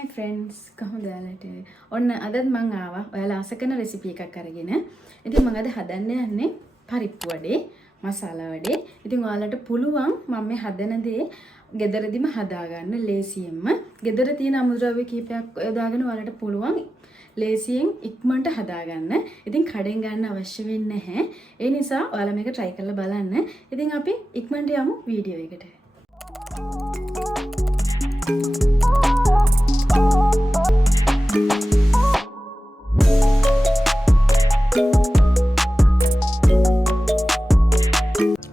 Hi friends, කොහොමද ඔයාලට? ඔන්න අදත් මම ආවා ඔයාලා ආස කරන රෙසිපි එකක් අරගෙන. ඉතින් මම අද හදන්න යන්නේ පරිප්පු වඩේ, මසාලා වඩේ. ඉතින් ඔයාලට පුළුවන් මම මේ හදන දේ ගෙදරදිම හදාගන්න ලේසියෙන්ම. ගෙදර තියෙන අමුද්‍රව්‍ය කීපයක් යොදාගෙන ඔයාලට පුළුවන් ලේසියෙන් ඉක්මනට හදාගන්න. ඉතින් කඩෙන් ගන්න අවශ්‍ය වෙන්නේ නැහැ. ඒ නිසා ඔයාලා මේක try කරලා බලන්න. ඉතින් අපි ඉක්මනට යමු වීඩියෝ එකට.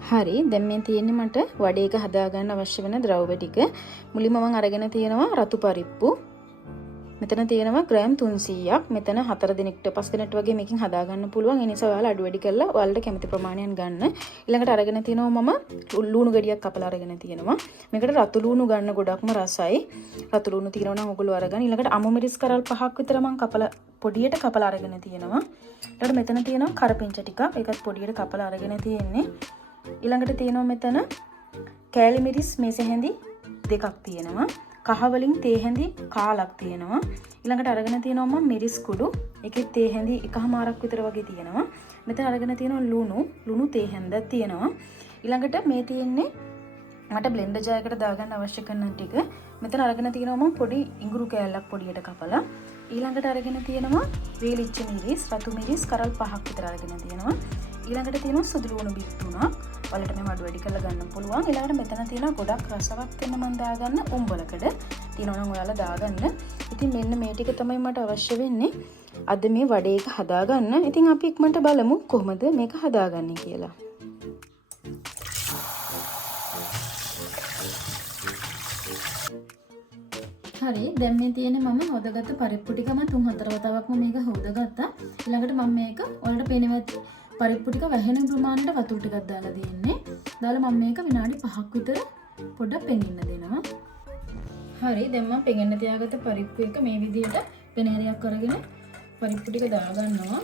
හරි දැන් මේ තියෙන්නේ මට වඩේ එක හදාගන්න අවශ්‍ය වෙන ද්‍රව්‍ය ටික. මුලින්ම මම අරගෙන තියෙනවා රතු පරිප්පු. මෙතන තියෙනවා ග්‍රෑම් 300ක්. මෙතන 4 දිනකට 5 දිනකට වගේ මේකෙන් හදාගන්න පුළුවන්. ඒ නිසා ඔයාලා අඩු වැඩි කරලා ඔයාලට කැමති ප්‍රමාණයෙන් ගන්න. ඊළඟට අරගෙන තියෙනවා මම ලුණු ගෙඩියක් කපලා අරගෙන තියෙනවා. මේකට රතු ලුණු ගන්න ගොඩක්ම රසයි. රතු ලුණු තියෙනවා නම් ඔයගොල්ලෝ අරගන්න. ඊළඟට අමු මිරිස් කරල් 5ක් විතර මම කපලා පොඩියට කපලා අරගෙන තියෙනවා. ඊළඟට මෙතන තියෙනවා කරපිංච ටිකක්. ඒකත් පොඩියට කපලා අරගෙන තියෙන්නේ. ඊළඟට තියෙනවා මෙතන කෑලි මිරිස් මේසෙ හැඳි දෙකක් තියෙනවා. කහ වලින් තේ හැඳි කාලක් තියෙනවා. ඊළඟට අරගෙන තියෙනවා මම මිරිස් කුඩු. ඒකෙත් තේ හැඳි එකහමාරක් විතර වගේ තියෙනවා. මෙතන අරගෙන තියෙනවා ලුණු තේ හැඳක් තියෙනවා. ඊළඟට මේ තියෙන්නේ මට බ්ලෙන්ඩර් ජායකට දාගන්න අවශ්‍ය කරන ටික. මෙතන අරගෙන තියෙනවා මම පොඩි ඉඟුරු කෑල්ලක් පොඩියට කපලා. ඊළඟට අරගෙන තියෙනවා වේලිච්ච මිරිස්, රතු මිරිස් කරල් 5ක් විතර අරගෙන තියෙනවා. ඊළඟට තියෙනවා සුදු ලුණු බිත් 3ක්. ඔයාලට මේ අඩු වැඩි කරලා ගන්න පුළුවන්. ඊළඟට මෙතන තියෙනවා ගොඩක් රසවත් වෙන මම දාගන්න උඹලකඩ. තියෙනවා නම් ඔයාලා දාගන්න. ඉතින් මෙන්න මේ ටික තමයි මට අවශ්‍ය වෙන්නේ අද මේ වඩේ එක හදාගන්න. ඉතින් අපි ඉක්මනට බලමු කොහොමද මේක හදාගන්නේ කියලා. හරි දැන් මේ තියෙන්නේ මම හොදගත්ත පරිප්පු ටික මම 3-4 වතාවක්ම මේක හොදගත්තා. ඊළඟට මම මේක ඔයාලට පේනවා පරිප්පු ටික වැහෙන ප්‍රමාණයට වතුර ටිකක් දාලා දෙන්නේ. දාලා මම මේක විනාඩි 5ක් විතර පොඩ්ඩක් පෙඟෙන්න දෙනවා. හරි දැන් මම පෙඟෙන්න තියාගත්ත පරිප්පු එක මේ විදිහට පෙනේරියක් කරගෙන පරිප්පු ටික දාගන්නවා.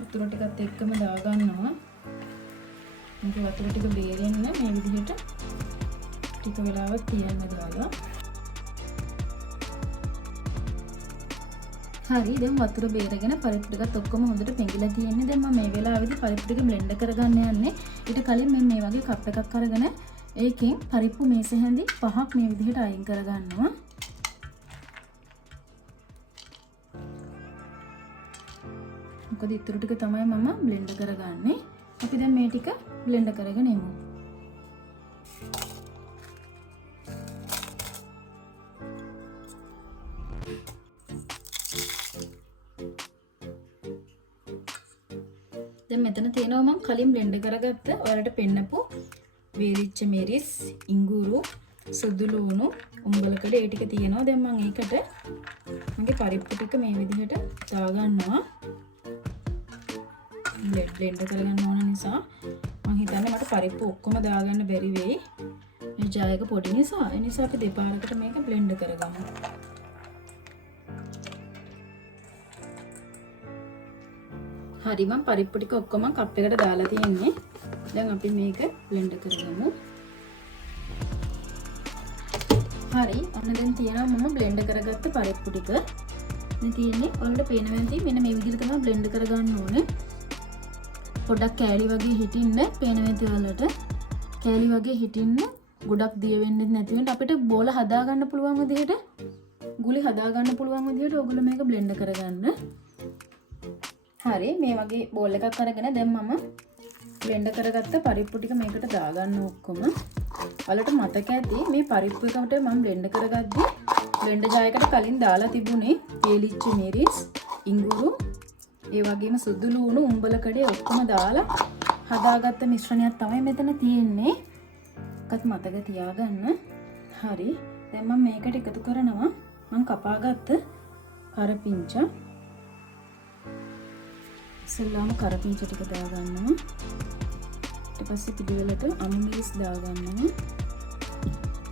වතුර ටිකත් එක්කම දාගන්නවා. මේක වතුර ටික බේරෙන්න මේ විදිහට ටික වෙලාවක් තියන්න දාලා. හරි දැන් වතුර බේරගෙන පරිප්පු ටිකත් ඔක්කොම හොඳට පෙඟිලා තියෙන්නේ. දැන් මම මේ වෙලාවේදී පරිප්පු ටික බ්ලෙන්ඩ් කරගන්න යන්නේ. ඊට කලින් මම මේ වගේ කප් එකක් අරගෙන ඒකෙන් පරිප්පු මේසෙ හැඳි 5ක් මේ විදිහට අයින් කරගන්නවා. මොකද ඊටු ටික තමයි මම බ්ලෙන්ඩ් කරගන්නේ. අපි දැන් මේ ටික බ්ලෙන්ඩ් කරගෙන එමු. දැන් මෙතන තියෙනවා මම කලින් බ්ලෙන්ඩ් කරගත්ත ඔයාලට පෙන්නපු වේලිච්ච මිරිස්, ඉඟුරු, සුදු ලුණු, උඹලකඩ ඒ ටික තියෙනවා. දැන් මම ඒකට මගේ පරිප්පු ටික මේ විදිහට දාගන්නවා. බ්ලෙන්ඩ් කරගන්න ඕන නිසා මම හිතන්නේ මට පරිප්පු ඔක්කොම දාගන්න බැරි වෙයි. මේ ජායක පොඩි නිසා. ඒ නිසා අපි දෙපාරකට මේක බ්ලෙන්ඩ් කරගමු. හරි මම පරිප්පු ටික ඔක්කොම කප් එකට දාලා තියෙන්නේ. දැන් අපි මේක බ්ලෙන්ඩ් කරගමු. හරි ඔන්න දැන් තියෙනවා මම බ්ලෙන්ඩ් කරගත්ත පරිප්පු ටික. මේ තියෙන්නේ ඔයාලට පේනවා ඇති මෙන්න මේ විදිහට තමයි බ්ලෙන්ඩ් කරගන්න ඕනේ. පොඩ්ඩක් කෑලි වගේ හිටින්න පේනවා ඇති ඔයාලට. කෑලි වගේ හිටින්න ගොඩක් දිය වෙන්නේ නැති වෙන්න අපිට බෝල හදා ගන්න පුළුවන් විදිහට ගුලි හදා ගන්න පුළුවන් විදිහට ඔයගොල්ලෝ මේක බ්ලෙන්ඩ් කරගන්න. හරි මේ වගේ බෝල් එකක් අරගෙන දැන් මම බ්ලෙන්ඩ් කරගත්ත පරිප්පු ටික මේකට දාගන්න ඔක්කොම. ඔයාලට මතක ඇති මේ පරිප්පු එකට මම බ්ලෙන්ඩ් කරගද්දී බ්ලෙන්ඩර් ජායකට කලින් දාලා තිබුණේ වේලිච්ච මිරිස්, ඉඟුරු, ඒ වගේම සුදු ලුණු, උඹලකඩේ ඔක්කොම දාලා හදාගත්ත මිශ්‍රණයක් තමයි මෙතන තියෙන්නේ. ඒකත් මතක තියාගන්න. හරි දැන් මම මේකට එකතු කරනවා මම කපාගත්ත කරපිංච. ඉස්සෙල්ලාම කරපිංච ටික දාගන්නවා. ඊට පස්සේ පිළිවෙලට අමු මිරිස් දාගන්නවා.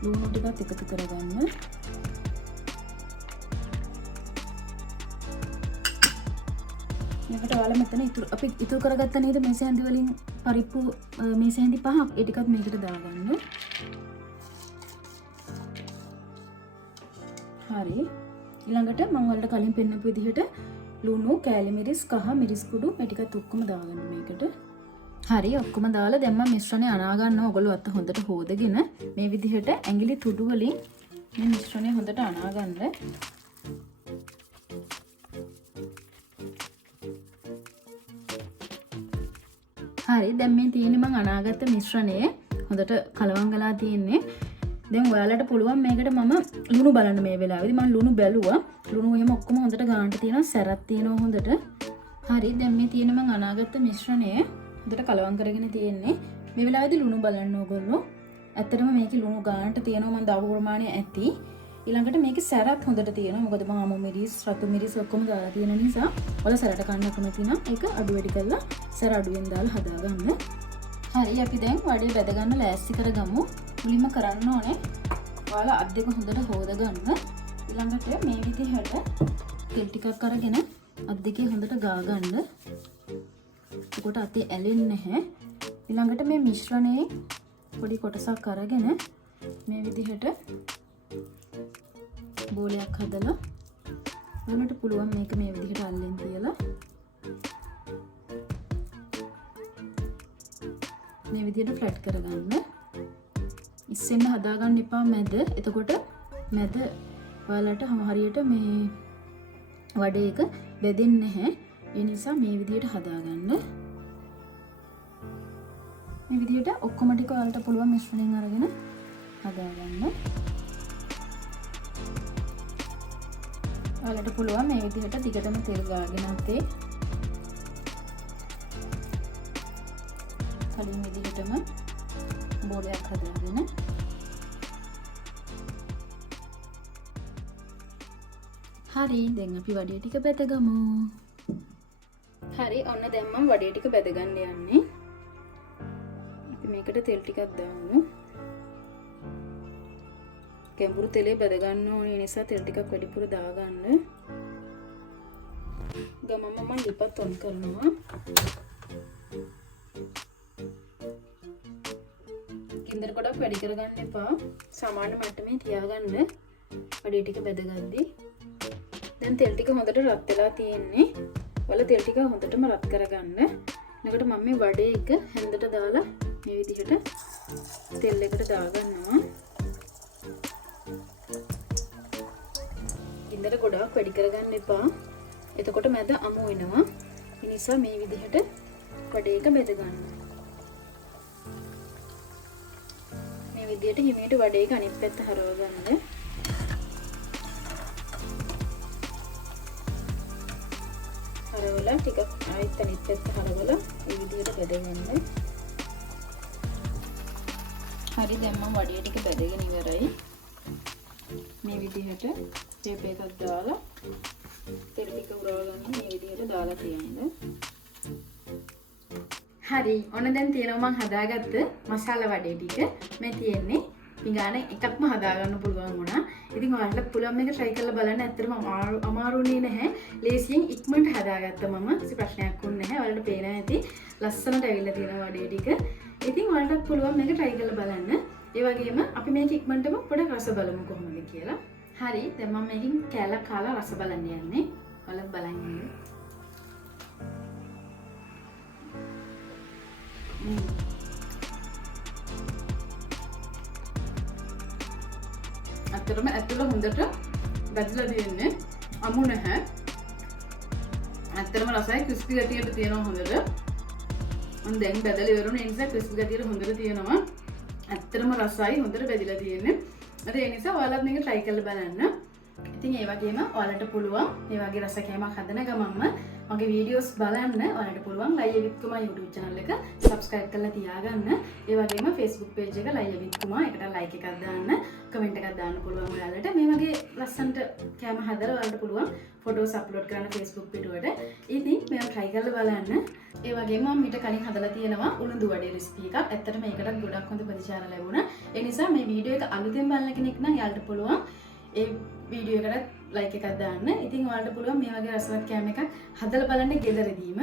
ලුණු ටිකත් එකතු කරගන්න. මේකට ඔයාලා මෙතන අපි ඉතුරු කරගත්ත නේද මේසෙ හැඳි වලින් පරිප්පු මේසෙ හැඳි 5ක්. ඒ ටිකත් මේකට දාගන්න. හරි. ඊළඟට මම වලට කලින් පෙන්නපු විදිහට ලුණු, කෑලි මිරිස්, කහ මිරිස් කුඩු මේ ටිකත් ඔක්කොම දාගන්න මේකට. හරි ඔක්කොම දාලා දැන් මම මිශ්‍රණය අනා ගන්නවා. ඔයගොල්ලෝ අත හොඳට හොදගෙන මේ විදිහට ඇඟිලි තුඩු වලින් මේ මිශ්‍රණය හොඳට අනා ගන්න. හරි දැන් මේ තියෙන්නේ මම අනාගත්ත මිශ්‍රණය හොඳට කලවම් වෙලා තියෙන්නේ. දැන් ඔයාලට පුළුවන් මේකට මම ලුණු බලන්න මේ වෙලාවේදී මම ලුණු බැලුවා. ලුණු එහෙම ඔක්කොම හොඳට ගානට තියෙනවා, සැරක් තියෙනවා හොඳට. හරි දැන් මේ තියෙන මම අනාගත්ත මිශ්‍රණය හොඳට කලවම් කරගෙන තියෙන්නේ. මේ වෙලාවේදී ලුණු බලන්න ඕගොල්ලෝ. ඇත්තටම මේකේ ලුණු ගානට තියෙනවා මම දාපු ප්‍රමාණය ඇති. ඊළඟට මේකේ සැරත් හොඳට තියෙනවා. මොකද මම අමු මිරිස්, රතු මිරිස් ඔක්කොම දාලා තියෙන නිසා ඔයාලා සැරට කන්න කැමති නම් ඒක අඩු වැඩි කරලා සැර අඩුවෙන් දාලා හදාගන්න. හරි අපි දැන් වඩේ බෙද ගන්න ලෑස්ති කරගමු. මුලින්ම කරන්න ඕනේ ඔයාලා අත් දෙක හොඳට හොද ගන්න. ඊළඟට මේ විදිහට තෙල් ටිකක් අරගෙන අත් දෙකේ හොඳට ගා ගන්න. එතකොට අතේ ඇලෙන්නේ නැහැ. ඊළඟට මේ මිශ්‍රණයේ පොඩි කොටසක් අරගෙන මේ විදිහට බෝලයක් හදලා උනට පුළුවන් මේක මේ විදිහට අල්ලෙන් තියලා මේ විදිහට ෆ්ලැට් කරගන්න. ඉස්සෙන්න හදාගන්න එපා මැද. එතකොට මැද ඔයාලට හරියට මේ වඩේ එක බෙදෙන්නේ නැහැ. ඒ නිසා මේ විදිහට හදාගන්න. මේ විදිහට ඔක්කොම ටික ඔයාලට පුළුවන් මිශ්‍රණයෙන් අරගෙන හදාගන්න. ඔයාලට පුළුවන් මේ විදිහට දිගටම තෙල් ගාගෙන අතේ කලින් විදිහටම බෝලයක් හදාගෙන හරි දැන් අපි වඩේ ටික බෙදගමු. හරි ඔන්න දැන් මම වඩේ ටික බෙද ගන්න යන්නේ. අපි මේකට තෙල් ටිකක් දාමු. ගැඹුරු තෙලේ බෙද ගන්න ඕනේ නිසා තෙල් ටිකක් වැඩිපුර දාගන්න. ගමම මම ලිපත් ඔන් කරනවා. ගින්දර ගොඩක් වැඩි කරගන්න එපා. සමාන මට්ටමේ තියාගන්න වඩේ ටික බෙදගද්දී. දැන් තෙල් ටික හොඳට රත් වෙලා තියෙන්නේ. ඔයාලා තෙල් ටික හොඳටම රත් කරගන්න. එනකොට මම මේ වඩේ එක හැන්දට දාලා මේ විදිහට තෙල් එකට දාගන්නවා. ගින්දර ගොඩක් වැඩි කරගන්න එපා. එතකොට මැද අමු වෙනවා. ඒ නිසා මේ විදිහට වඩේ එක බෙද ගන්න. මේ විදිහට හිමීට වඩේ එක අනිත් පැත්ත හරව ගන්න. හරවලා ටිකක් ආයෙත් අනිත් පැත්ත හරවලා මේ විදිහට බෙද ගන්න. හරි දැන් මම වඩේ ටික බෙදගෙන ඉවරයි. මේ විදිහට ටේප් එකක් දාලා තෙල් ටික උරව ගන්න මේ විදිහට දාලා තියන්න. හරි ඔන්න දැන් තියෙනවා මම හදාගත්ත මසාලා වඩේ ටික. මේ තියෙන්නේ පිඟාන එකක්ම හදාගන්න පුළුවන් වුණා. ඉතින් ඔයාලට පුළුවන් මේක try කරලා බලන්න. ඇත්තටම අමාරුුනේ නැහැ. ලේසියෙන් ඉක්මනට හදාගත්තා මම. කිසි ප්‍රශ්නයක් වුණේ නැහැ. ඔයාලට පේනවා ඇති ලස්සනට ඇවිල්ලා තියෙනවා වඩේ ටික. ඉතින් ඔයාලට පුළුවන් මේක try කරලා බලන්න. ඒ වගේම අපි මේක ඉක්මනටම පොඩක් රස බලමු කොහොමද කියලා. හරි දැන් මම මේකෙන් කෑල්ලක් කාලා රස බලන්න යන්නේ. ඔයාලත් බලන්න. ඇත්තටම ඇතුළ හොඳට බැදලා තියෙන්නේ. අමු නැහැ. ඇත්තටම රසයි ක්‍රිස්පි ගතියට තියෙනවා හොඳට. මම දැන් බැදලා ඉවරුනේ. ඒ නිසා ක්‍රිස්පි ගතියට හොඳට තියෙනවා. ඇත්තටම රසයි හොඳට බැදිලා තියෙන්නේ. ඒ නිසා ඔයාලත් මේක try කරලා බලන්න. ඉතින් ඒ වගේම ඔයාලට පුළුවන් මේ වගේ රස කෑමක් හදන ගමන්ම මගේ වීඩියෝස් බලන්න. ඔයාලට පුළුවන් Laiya with Kuma YouTube channel එක subscribe කරලා තියාගන්න. ඒ වගේම Facebook page එක Laiya with Kuma එකට like එකක් දාන්න, comment එකක් දාන්න පුළුවන් ඔයාලට. මේ වගේ ලස්සනට කෑම හදලා ඔයාලට පුළුවන් photos upload කරන්න Facebook පිටුවට. ඉතින් මේක try කරලා බලන්න. ඒ වගේම මම ඊට කලින් හදලා තියෙනවා උණුදු වඩේ රෙසිපි එකක්. ඇත්තට මේකටත් ගොඩක් හොඳ ප්‍රතිචාර ලැබුණා. ඒ නිසා මේ වීඩියෝ එක අලුතෙන් බලන කෙනෙක් නම් යාළුට පුළුවන් ඒ වීඩියෝ එකට like එකක් දාන්න. ඉතින් ඔයාලට පුළුවන් මේ වගේ රසවත් කෑම එකක් හදලා බලන්න ගෙදරදීම.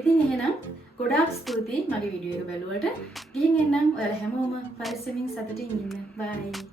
ඉතින් එහෙනම් ගොඩාක් ස්තුතියි මගේ වීඩියෝ එක බැලුවට. ගිහින් එන්නම් ඔයාලා හැමෝම පරිස්සමින් සතුටින් ඉන්න. bye.